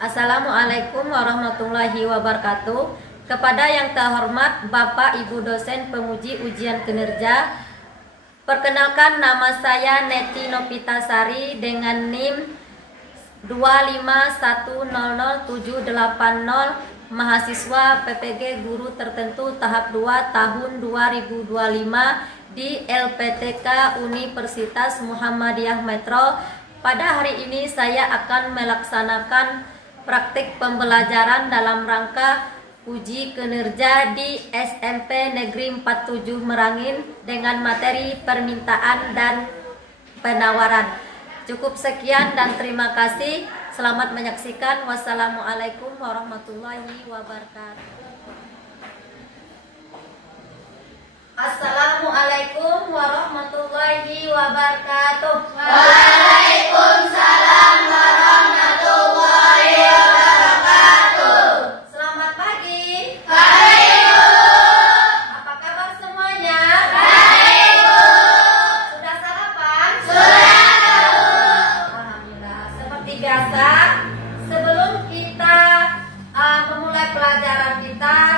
Assalamualaikum warahmatullahi wabarakatuh. Kepada yang terhormat Bapak Ibu dosen penguji ujian kinerja, perkenalkan nama saya Neti Nopitasari dengan NIM 251000780, mahasiswa PPG Guru Tertentu tahap 2 tahun 2025 di LPTK Universitas Muhammadiyah Metro. Pada hari ini saya akan melaksanakan praktik pembelajaran dalam rangka uji kinerja di SMP Negeri 47 Merangin dengan materi permintaan dan penawaran. Cukup sekian dan terima kasih. Selamat menyaksikan. Wassalamualaikum warahmatullahi wabarakatuh. Assalamualaikum warahmatullahi wabarakatuh. Waalaikumsalam warahmatullahi wabarakatuh. Selamat pagi. Baik, Bu. Apa kabar semuanya? Baik, Bu. Sudah sarapan? Sudah, Bu. Alhamdulillah. Seperti biasa, sebelum kita memulai pelajaran kita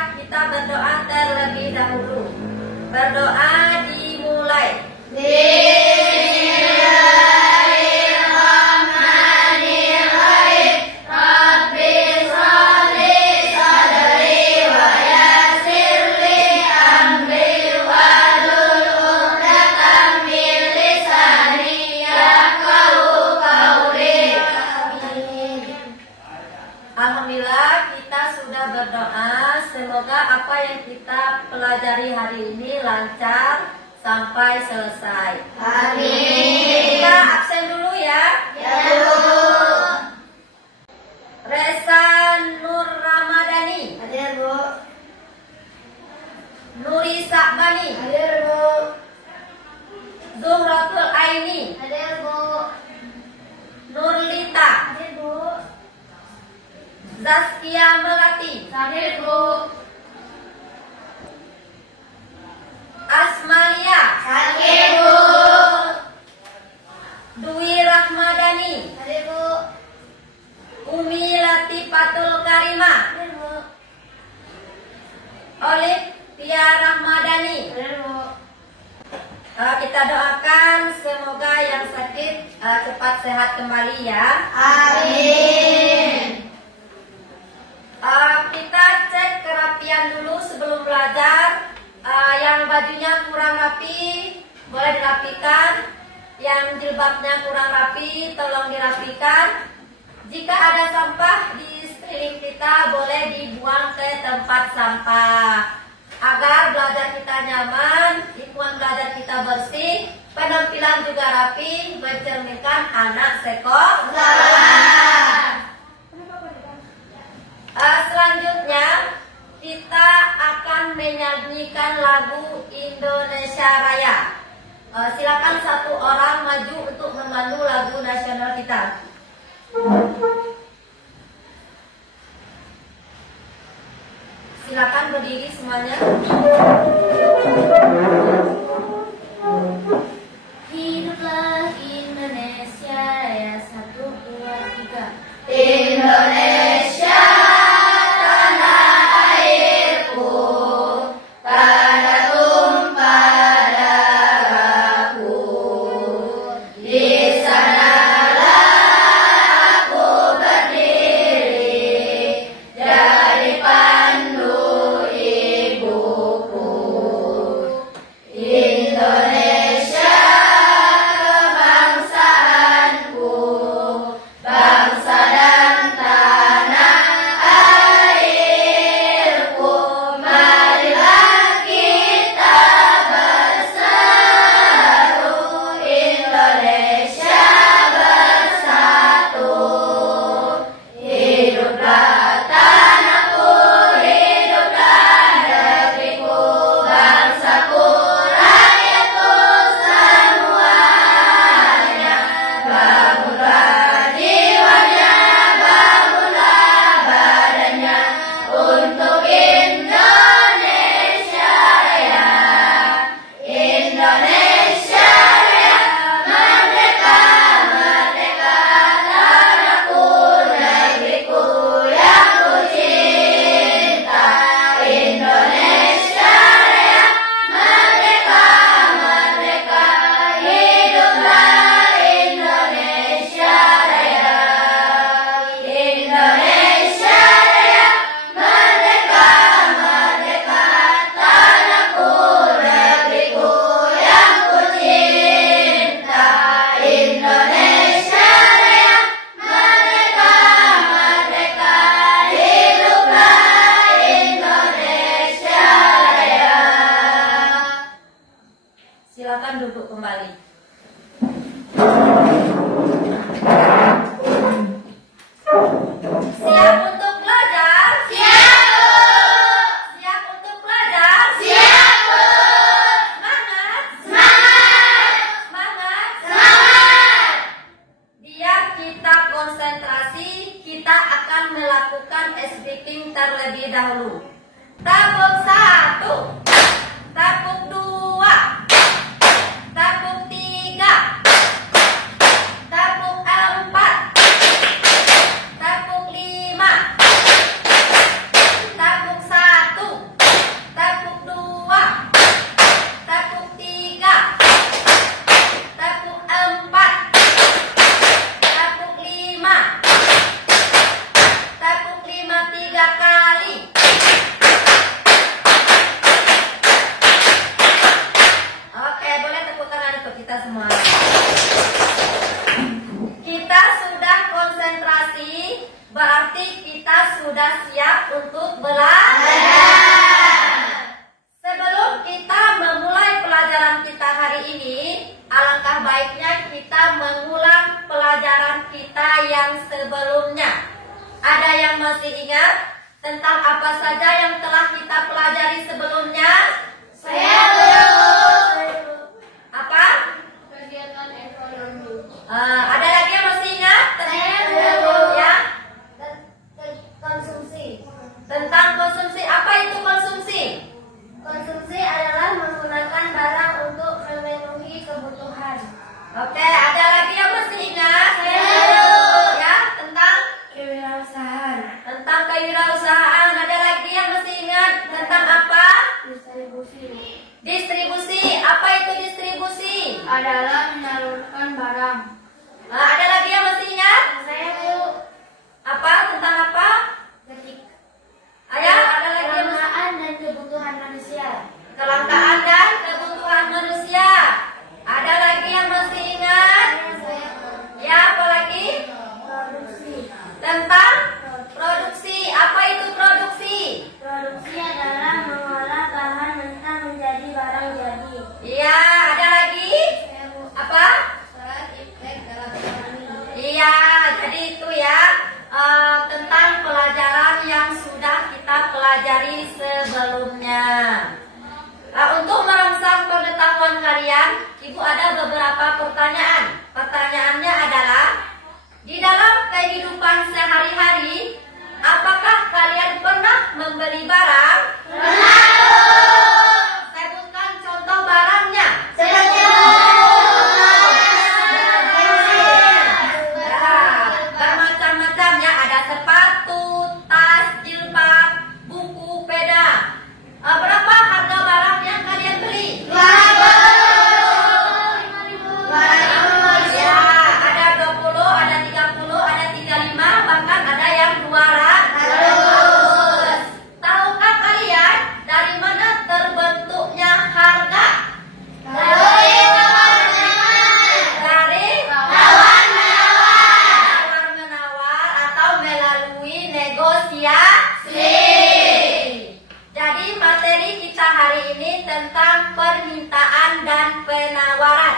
berdoa terlebih dahulu. Berdoa dimulai. Bismillahirrahmanirrahim. Rabbi sholli sadri wa yassir li amri wahlul 'uqdatam min lisani yafqahu qawli. Alhamdulillah kita sudah berdoa. Semoga apa yang kita pelajari hari ini lancar sampai selesai. Amin. Kita absen dulu ya. Ya, Bu. Resa Nur Ramadhani, Hadir, Bu. Nuri Sakbani, Hadir, Bu. Zuhratul Aini, Hadir, Bu. Nurlita, Hadir, Bu. Zaskia Melati, Hadir, Bu. Asmalia, Hadir, Bu. Dwi Rahmadani, Hadir, Bu. Umi Latifatul Karimah, Hadir, Bu. Olivia Rahmadani. Hadir, Bu. Kita doakan semoga yang sakit cepat sehat kembali ya. Amin. Kita cek kerapian dulu sebelum belajar. Yang bajunya kurang rapi boleh dirapikan. Yang jilbabnya kurang rapi tolong dirapikan. Jika ada sampah di sekeliling kita boleh dibuang ke tempat sampah. Agar belajar kita nyaman, lingkungan belajar kita bersih, penampilan juga rapi, mencerminkan anak sekolah. Selanjutnya kita akan menyanyikan lagu Indonesia Raya. Silakan satu orang maju untuk memandu lagu nasional kita. Silakan berdiri semuanya. Hiduplah Indonesia Raya, 1, 2, 3. Indonesia tanah airku, tanah tumpah darahku. Di sanalah aku berdiri, jadi pandu ibuku. Siap untuk belajar? Siap, Bu. Siap untuk belajar? Siap, Bu. Semangat! Semangat. Semangat! Semangat. Biar kita konsentrasi, kita akan melakukan speaking terlebih dahulu. Tabuk 1, tabuk 2, tabuk 3, tabuk 4, tabuk 5, tabuk 1, tabuk 2, tabuk 3, tabuk 4, tabuk 5, tabuk 5 3 kali. Oke, boleh tepuk tangan untuk kita semua. Kita sudah konsentrasi, berarti kita sudah siap untuk belajar. Sebelum kita memulai pelajaran kita hari ini, alangkah baiknya kita mengulang pelajaran kita yang sebelumnya. Ada yang masih ingat tentang apa saja yang telah kita pelajari sebelumnya? Saya belum. Apa? Kegiatan ekonomi. Ada lagi yang masih ingat? Saya belum. Ya, Konsumsi. tentang konsumsi. Apa itu konsumsi? Konsumsi adalah menggunakan barang untuk memenuhi kebutuhan. Oke, ada lagi yang masih ingat? Belum. Ya, tentang Kewirausahaan. kewirausahaan. Ada lagi yang masih ingat tentang apa? Distribusi. Distribusi. Apa itu distribusi? Adalah menyalurkan barang. Ada lagi yang masih ingat? Saya belum. Apa? Tentang apa? Ayah, ada lagi yang masih Kelangkaan dan kebutuhan manusia. kelangkaan dan kebutuhan manusia. Ada lagi yang masih ingat? Ya, apa lagi? Produksi. Tentang produksi. Apa itu produksi? Produksi adalah mengolah bahan mentah menjadi barang jadi. Iya, ada lagi? Apa? Peran efek dalam ekonomi. Iya, jadi itu ya tentang pelajaran yang sudah kita pelajari sebelumnya. Untuk merangsang pengetahuan kalian, Ibu ada beberapa pertanyaan. Pertanyaannya adalah, di dalam kehidupan sehari-hari, apakah kalian pernah membeli barang? Sebutkan contoh barangnya. Bermacam-macam ya, ada sepatu, tas, jilbab, buku, peda. Berapa harga barang yang kalian beli? Ya, ada 20, ada 30, ada 35, bahkan ada yang 200. Tahukah kalian dari mana terbentuknya harga? Dari tawar-menawar atau melalui negosiasi. Jadi materi kita hari ini tentang permintaan dan penawaran.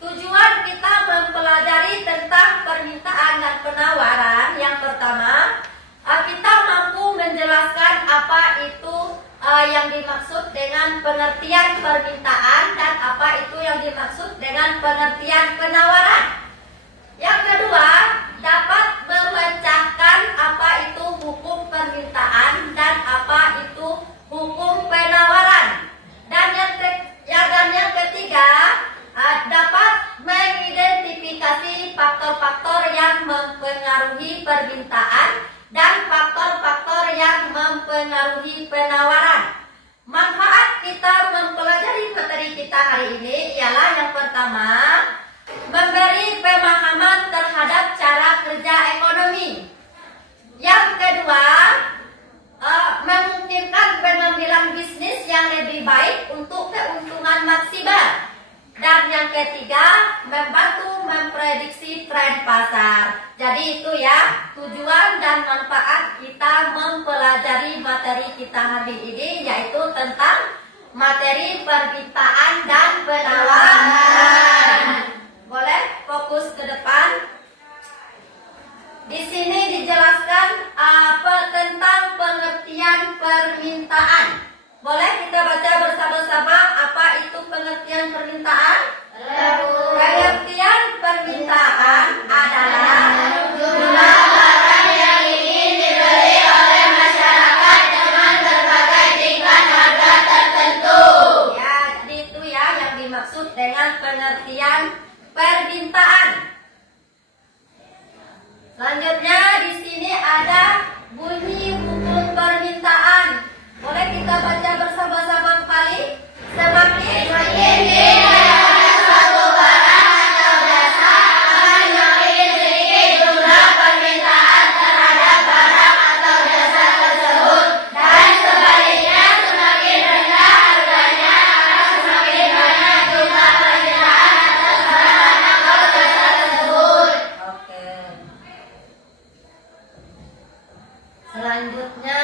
Tujuan kita mempelajari tentang permintaan dan penawaran yang pertama, kita mampu menjelaskan apa itu yang dimaksud dengan pengertian permintaan dan apa itu yang dimaksud dengan pengertian penawaran. Yang kedua, dapat memecahkan apa itu hukum permintaan dan apa itu hukum penawaran. Dan yang ketiga, dapat mengidentifikasi faktor-faktor yang mempengaruhi permintaan dan faktor-faktor yang mempengaruhi penawaran. Manfaat kita mempelajari materi kita hari ini ialah yang pertama, memberi pemahaman terhadap cara kerja ekonomi. Yang kedua, memungkinkan pengambilan bisnis yang lebih baik untuk keuntungan maksimal. Dan yang ketiga, membantu memprediksi tren pasar. Jadi itu ya tujuan dan manfaat kita mempelajari materi kita hari ini, yaitu tentang materi permintaan dan penawaran. Boleh fokus ke depan. pengertian permintaan. Selanjutnya di sini ada bunyi hukum permintaan. Boleh kita baca bersama-sama kembali? Semakin suatu barang atau jasa, semakin sedikit jumlah permintaan terhadap barang atau jasa tersebut, dan sebaliknya semakin rendah harganya, semakin banyak jumlah permintaan atas barang atau jasa tersebut. Oke. Selanjutnya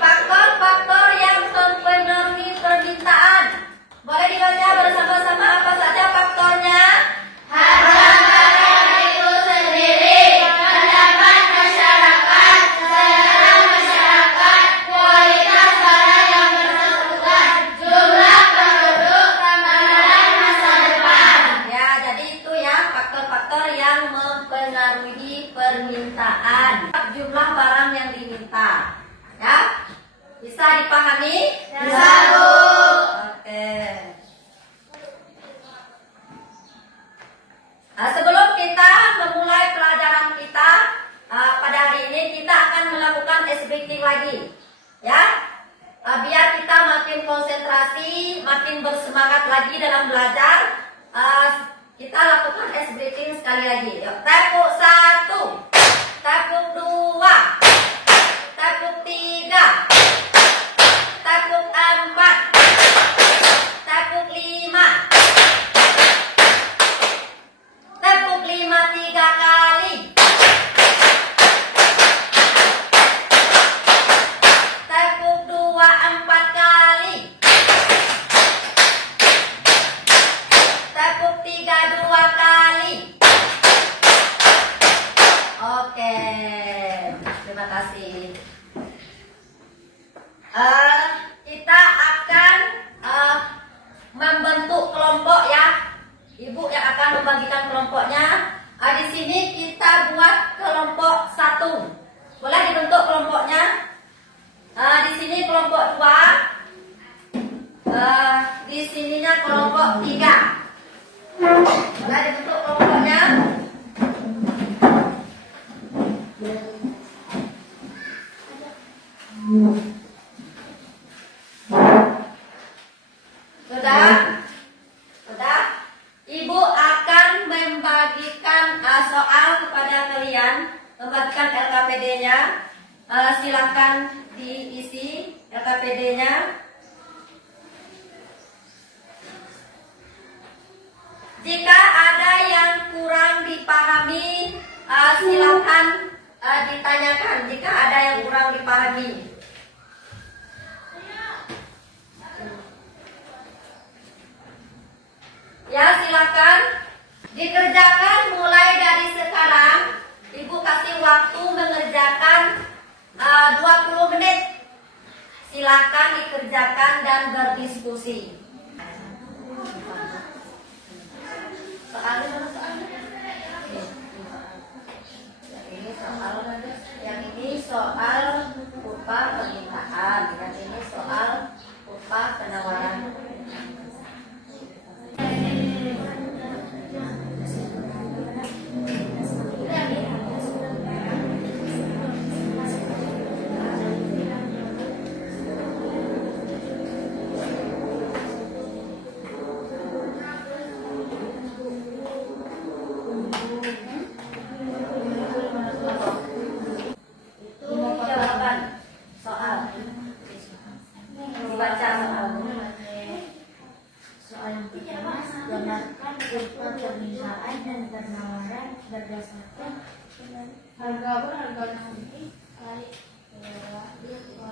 faktor-faktor yang mempengaruhi permintaan. Boleh dibaca bersama-sama apa saja faktornya? Harga barang itu sendiri, pendapat masyarakat, selera masyarakat, kualitas barang yang bersangkutan, jumlah penduduk, ramalan masa depan. Ya, jadi itu ya faktor-faktor yang mempengaruhi permintaan. Jumlah barang yang diminta. Ya, bisa dipahami? Bisa, Bu. Oke. Nah, sebelum kita memulai pelajaran kita pada hari ini, kita akan melakukan ice breathing lagi, ya. Biar kita makin konsentrasi, makin bersemangat lagi dalam belajar. Kita lakukan ice breathing sekali lagi. Yuk, tepuk 1, tepuk 2, tepuk 3, tepuk 4, tepuk 5, tepuk 5 3 kali, tepuk 2 4 kali, tepuk 3 2 kali. Oke, terima kasih. Kita akan membentuk kelompok ya. Ibu yang akan membagikan kelompoknya. Di sini kita buat kelompok 1. Boleh dibentuk kelompoknya. Di sini kelompok 2. Di sininya kelompok 3. Boleh dibentuk kelompoknya. Sudah. Ibu akan membagikan soal kepada kalian, membagikan LKPD-nya. Silakan diisi LKPD-nya. Jika ada yang kurang dipahami, silakan ditanyakan. Jika ada yang kurang dipahami. Ya, silakan dikerjakan mulai dari sekarang. Ibu kasih waktu mengerjakan 20 menit. Silakan dikerjakan dan berdiskusi. Yang ini soal upah permintaan, yang ini soal upah penawaran. Permintaan dan penawaran berdasarkan harga nanti.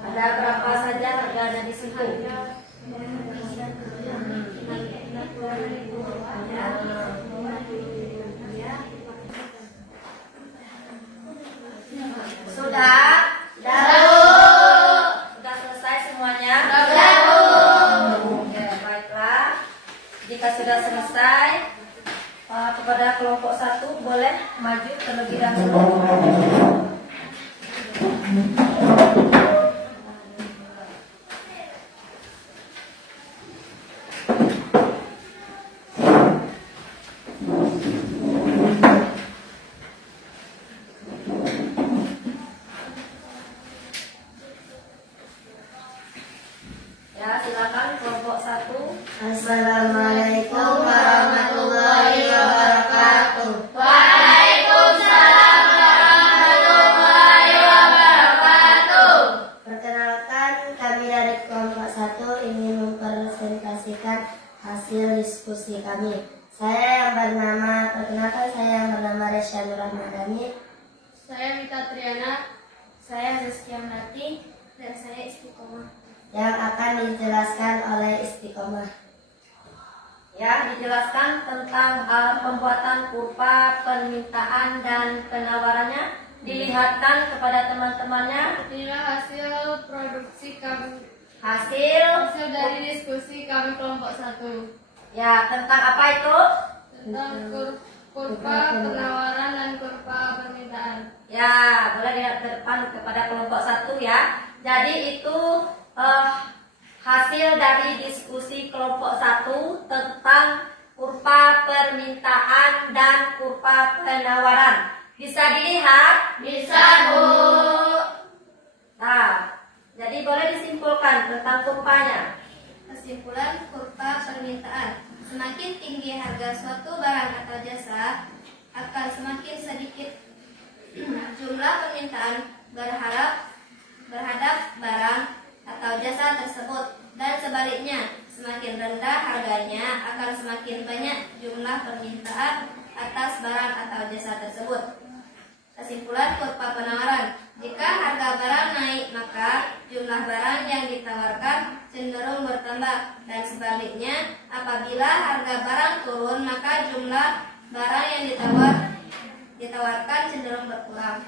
Ada berapa saja harganya di situ? Sudah? Sudah selesai semuanya? Oke, baiklah. Jika sudah selesai, kepada kelompok 1 boleh maju terlebih dahulu. Ya, silakan kelompok 1. Assalamualaikum warahmatullahi wabarakatuh. Waalaikumsalam warahmatullahi wabarakatuh. Perkenalkan, kami dari kelompok 1 ingin mempresentasikan hasil diskusi kami. Perkenalkan saya yang bernama Resya Nur Rahmadani. Saya Mita Triana. Saya Rizky Amnati. Dan saya Istiqomah. Yang akan dijelaskan oleh Istiqomah. Ya, dijelaskan tentang pembuatan kurva, permintaan dan penawarannya. Dilihatkan kepada teman-temannya Inilah hasil produksi kami. hasil Dari diskusi kami kelompok 1 ya tentang apa itu? tentang kurva penawaran dan kurva permintaan. Ya, boleh dilihat ke depan kepada kelompok 1 ya. Jadi itu hasil dari diskusi kelompok 1 tentang kurva permintaan dan kurva penawaran. Bisa dilihat? Bisa, Bu. Nah, jadi boleh disimpulkan tentang kurvanya. Kesimpulan kurva permintaan. Semakin tinggi harga suatu barang atau jasa, akan semakin sedikit jumlah permintaan berhadap barang atau jasa tersebut, dan sebaliknya, semakin rendah harganya akan semakin banyak jumlah permintaan atas barang atau jasa tersebut. Kesimpulan kurva penawaran. Jika harga barang naik, maka jumlah barang yang ditawarkan cenderung bertambah, dan sebaliknya, apabila harga barang turun, maka jumlah barang yang ditawarkan cenderung berkurang.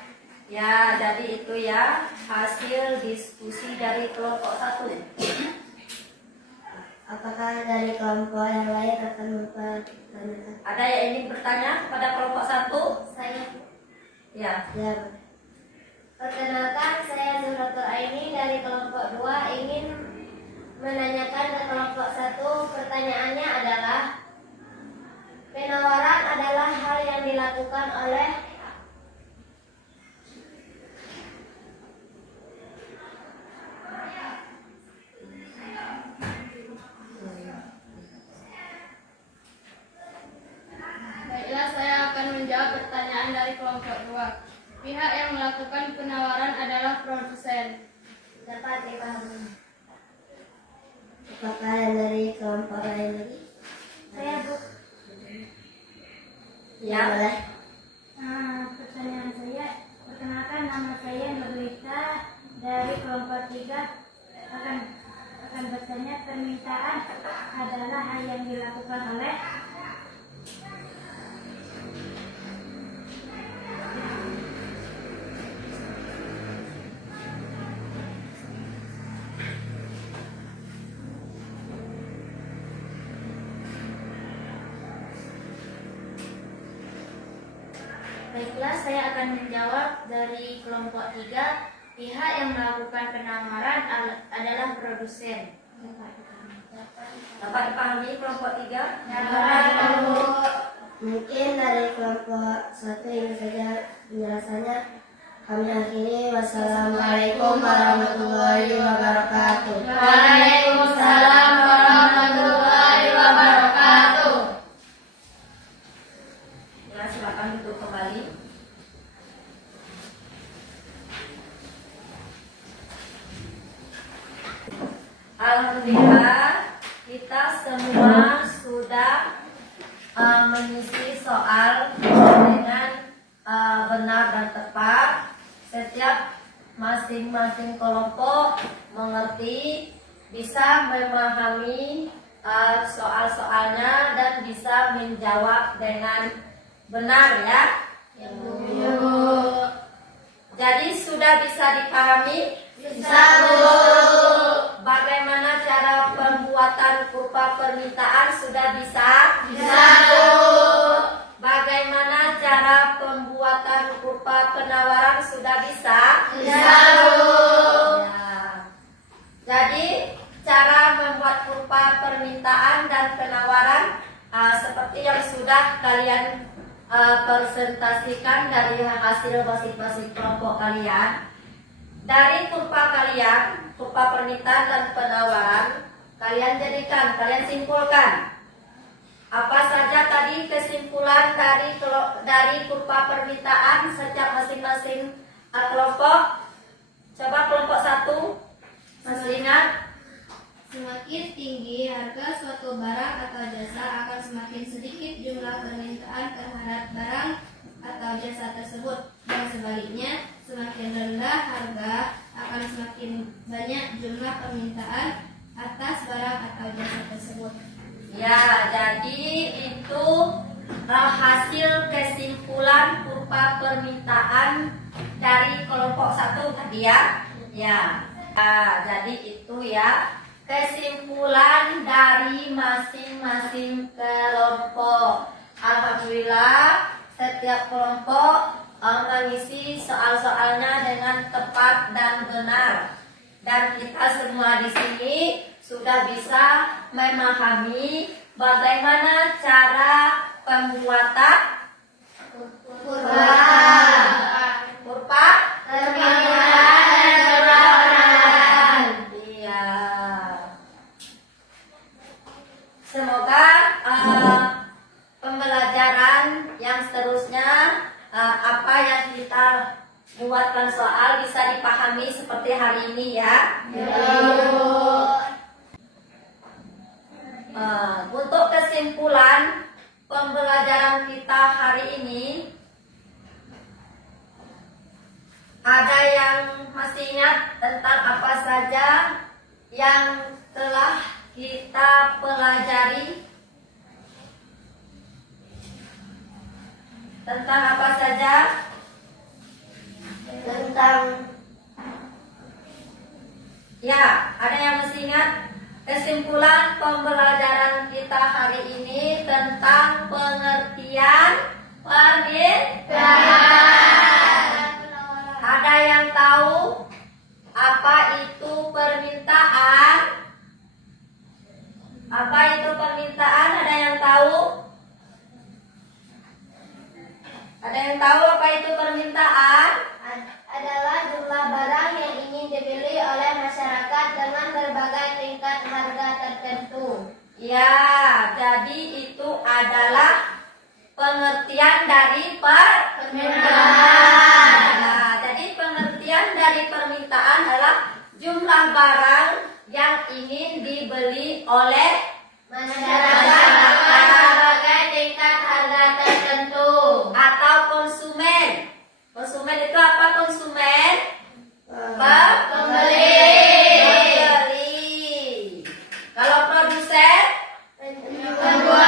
Ya, jadi itu ya hasil diskusi dari kelompok 1. Apakah dari kelompok yang lain akan mempertanyakan? Ada yang ingin bertanya kepada kelompok 1? Saya Ya. Ya. Perkenalkan, saya Zuratul Aini dari kelompok 2 ingin menanyakan ke kelompok 1. Pertanyaannya adalah, penawaran adalah hal yang dilakukan oleh Baiklah, saya akan menjawab pertanyaan dari kelompok 2. Pihak yang melakukan penawaran adalah produsen. dapat dipahami. Apakah yang dari kelompok lain lagi? Saya Bu. Ya, boleh. Pertanyaan saya, perkenalkan nama saya Nurlita dari kelompok 3 akan bertanya, permintaan adalah hal yang dilakukan oleh Baiklah, saya akan menjawab dari kelompok 3. Pihak yang melakukan penawaran adalah produsen. Dapat dipahami kelompok 3? Mungkin dari kelompok 1 ini saja penjelasannya. Kami akhiri. Wassalamualaikum warahmatullahi wabarakatuh. Waalaikumsalam warahmatullahi wabarakatuh. Ya, silakan duduk kembali. Alhamdulillah, kita semua sudah mengisi soal dengan benar dan tepat. Setiap masing-masing kelompok mengerti, bisa memahami soal-soalnya dan bisa menjawab dengan benar ya. Jadi sudah bisa dipahami? Bisa, Bu. Bagaimana cara pembuatan kurva permintaan sudah bisa? Bisa, Bu. Bagaimana cara pembuatan kurva penawaran sudah bisa? Bisa, Bu. Ya. Jadi cara membuat kurva permintaan dan penawaran seperti yang sudah kalian presentasikan dari hasil masing-masing kelompok kalian. Dari kurva kalian kurva permintaan dan penawaran, kalian simpulkan apa saja tadi kesimpulan dari kurva permintaan setiap masing-masing kelompok. Coba kelompok 1 masih ingat? Semakin tinggi harga suatu barang atau jasa, akan semakin sedikit jumlah permintaan terhadap barang atau jasa tersebut. Dan sebaliknya, semakin rendah harga, akan semakin banyak jumlah permintaan atas barang atau jasa tersebut. Ya, jadi itu hasil kesimpulan kurva permintaan dari kelompok 1 tadi ya. Jadi itu ya kesimpulan dari masing-masing kelompok. Alhamdulillah setiap kelompok mengisi soal-soalnya dengan tepat dan benar. Dan kita semua di sini sudah bisa memahami bagaimana cara pembuatan kurva permintaan. Iya. Semoga pembelajaran yang seterusnya apa yang kita buatkan soal bisa dipahami seperti hari ini ya. Untuk kesimpulan pembelajaran kita hari ini, ada yang masih ingat tentang apa saja yang telah kita pelajari? Tentang apa saja? Ada yang masih ingat? Kesimpulan pembelajaran kita hari ini tentang pengertian permintaan. Ada yang tahu apa itu permintaan? Apa itu permintaan? Ada yang tahu? Ada yang tahu apa itu permintaan? Adalah jumlah barang yang ingin dibeli oleh masyarakat dengan berbagai tingkat harga tertentu. Ya, jadi itu adalah pengertian dari permintaan. Nah, jadi pengertian dari permintaan adalah jumlah barang yang ingin dibeli oleh masyarakat dengan berbagai tingkat harga tertentu atau konsumen. Konsumen itu apa konsumen? Pembeli. Kalau produsen? Penjual.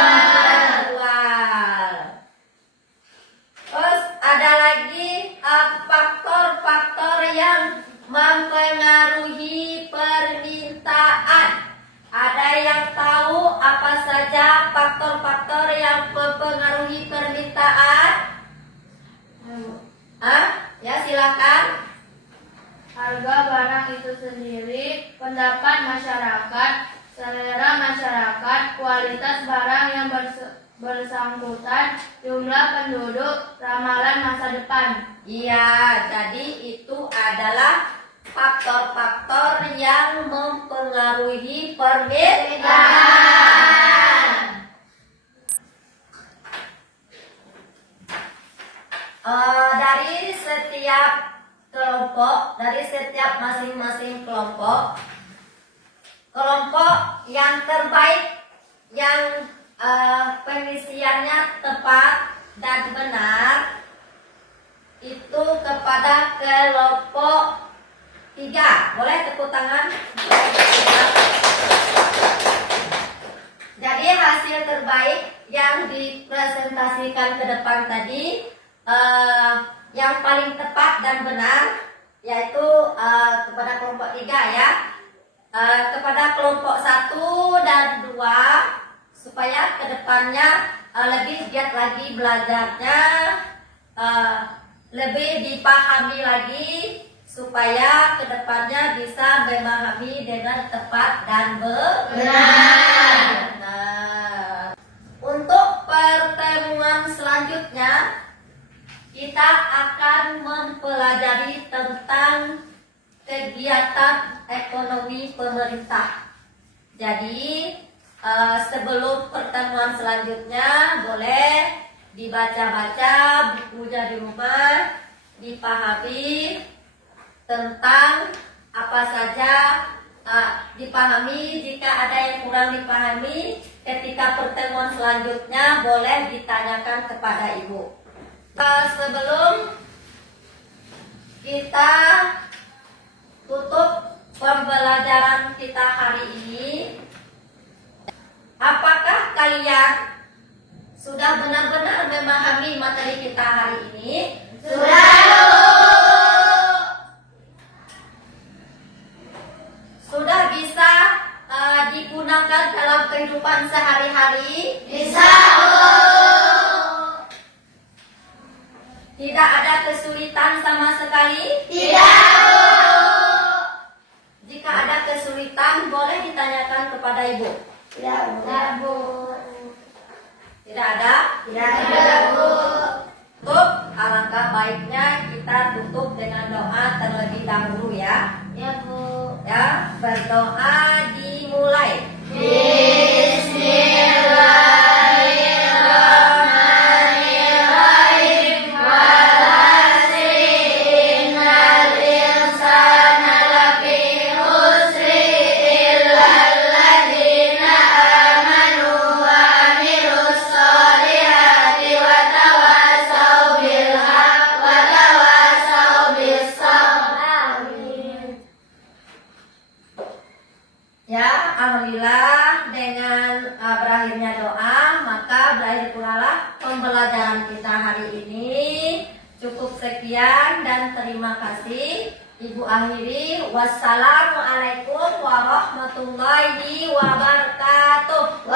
Terus ada lagi faktor-faktor yang mempengaruhi permintaan. Ada yang tahu apa saja faktor-faktor yang mempengaruhi permintaan? Ya, silakan. Harga barang itu sendiri, pendapat masyarakat, selera masyarakat, kualitas barang yang bersangkutan, jumlah penduduk, ramalan masa depan. Iya, jadi itu adalah faktor-faktor yang mempengaruhi permintaan. Dari setiap kelompok, dari setiap masing-masing kelompok yang terbaik, yang pengisiannya tepat dan benar, itu kepada kelompok 3. Boleh tepuk tangan? Jadi hasil terbaik yang dipresentasikan ke depan tadi, yang paling tepat dan benar, yaitu kepada kelompok 3 ya. Kepada kelompok 1 dan 2, supaya kedepannya lebih giat lagi belajarnya, lebih dipahami lagi, supaya kedepannya bisa memahami dengan tepat dan benar. Untuk pertemuan selanjutnya, kita akan mempelajari tentang kegiatan ekonomi pemerintah. Jadi sebelum pertemuan selanjutnya boleh dibaca-baca bukunya di rumah, dipahami tentang apa saja, dipahami jika ada yang kurang dipahami. Ketika pertemuan selanjutnya boleh ditanyakan kepada ibu. Sebelum kita tutup pembelajaran kita hari ini, apakah kalian sudah benar-benar memahami materi kita hari ini? Sudah bisa digunakan dalam kehidupan sehari-hari? Bisa. Tidak ada kesulitan sama sekali? Tidak. Jika ada kesulitan boleh ditanyakan kepada ibu. Tidak, Bu. Tidak ada? Tidak ada, Bu. Tutup, alangkah baiknya kita tutup dengan doa terlebih dahulu ya. Ya, Bu. Ya, berdoa dimulai. Bismillahirrahmanirrahim. Walhasri innal insana lafi khusri illal ladzina amanu wa amilus solihati wa tawassaw bil haqq wa tawassaw bis sabr. Amin. Ya, alhamdulillah dengan berakhirnya doa maka berakhir pula lah pembelajaran kita hari ini. Cukup sekian dan terima kasih. Ibu akhiri, wassalamualaikum warahmatullahi wabarakatuh.